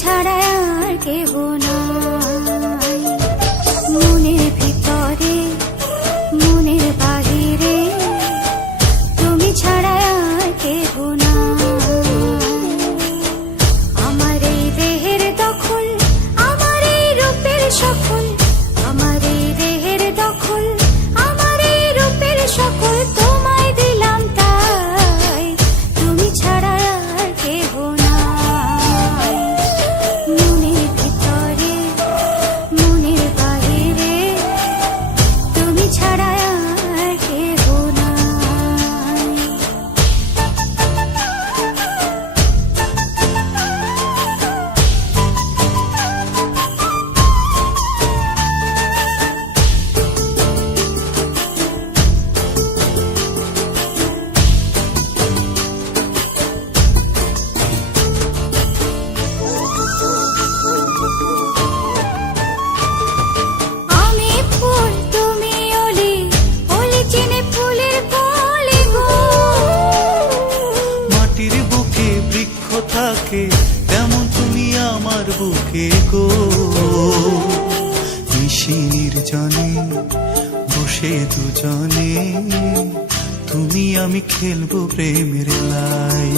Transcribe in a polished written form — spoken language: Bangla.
ছাড়া আর কেহ নাই। মনের ভিতরে মনের বাহিরে তুমি ছাড়া আর কেহ নাই। আমার এই দেহের দখল, আমার এই রূপের সকল, আমার এই দেহের দখল, আমার এই রূপের সকল তোমায় দিলাম তাই, তুমি ছাড়া আর কেহ নাই। মনের ভিতরে মনের বাহিরে তুমি ছাড়া আর কেহ নাই। আমি ফুল তুমি ওলি, ওলি চিনে ফুলের কলি গো। মাটির বুকে বৃক্ষ থাকে তেমন তুমি আমার বুকে গো। নিশি নির্জনে বসে দুজনে তুমি আমি খেলবো প্রেমের লাই।